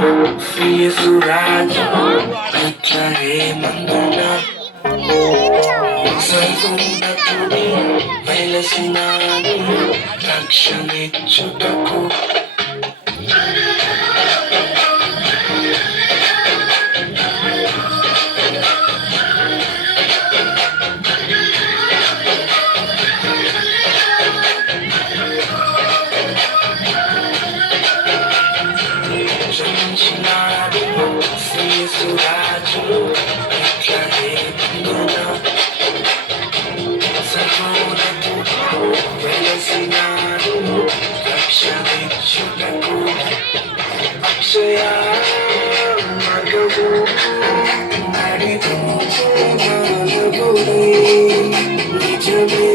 శ్రీసురాజు అట్లనే మందున సర్వోన్నతుని వెలసినాడు రక్షణిచ్చుటకు. జనించినాడు శ్రీసురాజు అట్లనే మందున సర్వోన్నతుడు వెలసినాడు రక్షణిచ్చుటకు. అక్షయ మార్గము నడిపించే మార్గమునే నిజమే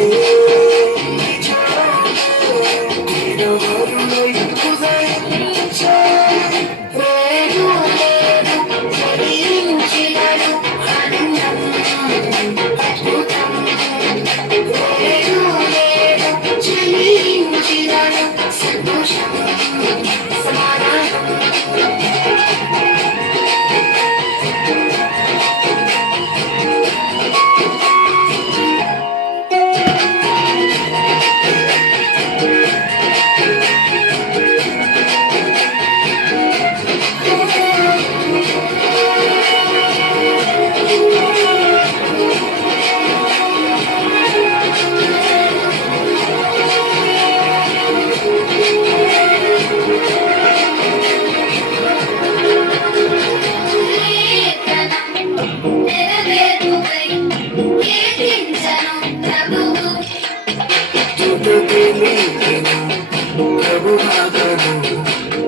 నిరవరులై ఉదయించే రేగు లేదు ఫలించినను ఆనందం అద్భుతం. రేగు లేదు ఫలించినను సంతోషం సమాధానం. ప్రభువాదను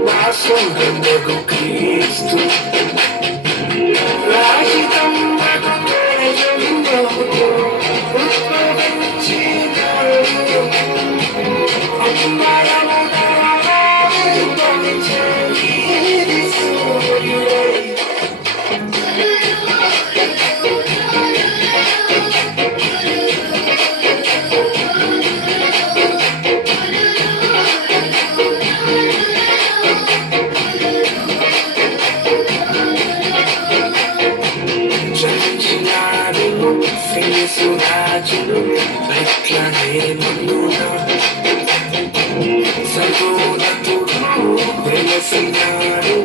వాసుండగు క్రీస్తు రాజితం ఉద్భవించినాడు సూర్యుడై. జనించినాడు శ్రీసురాజు అట్లనే మందున సర్వోన్నతుడు వెలసినాడు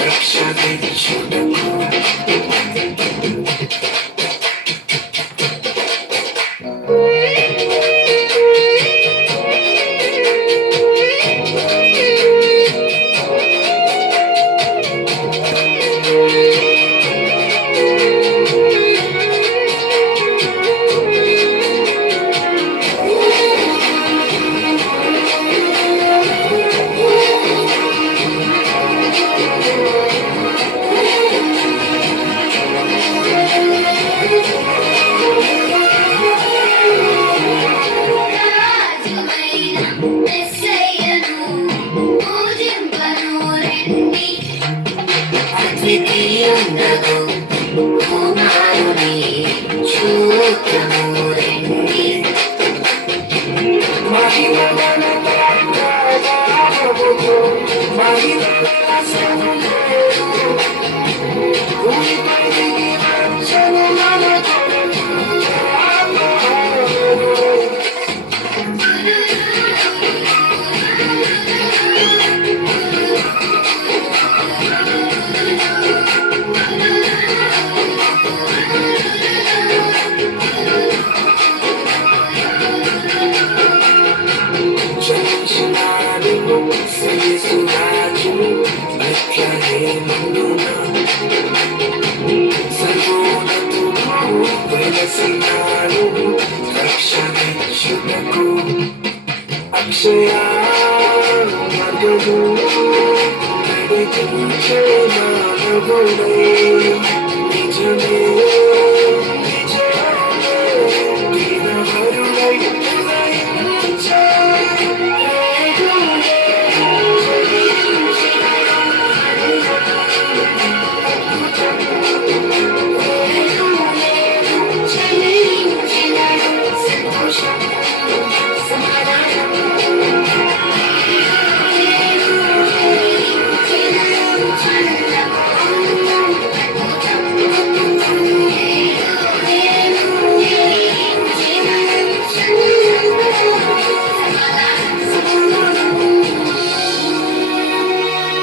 రక్షణిచ్చుటకు. అద్వితీయుండగు కుమారుని చూతుము రండి. మహిమ ఘనతతో మహిమ విలాసములేరు. భూమిపై దిగి వచ్చెను మన కొరకు జనించినాడు శ్రీసురాజు అట్లనే మందున సర్వోన్నతుడు వెలసినాడు రక్షణిచ్చుటకు. అక్షయ మార్గము నడిపించే మార్గమునే నిజమే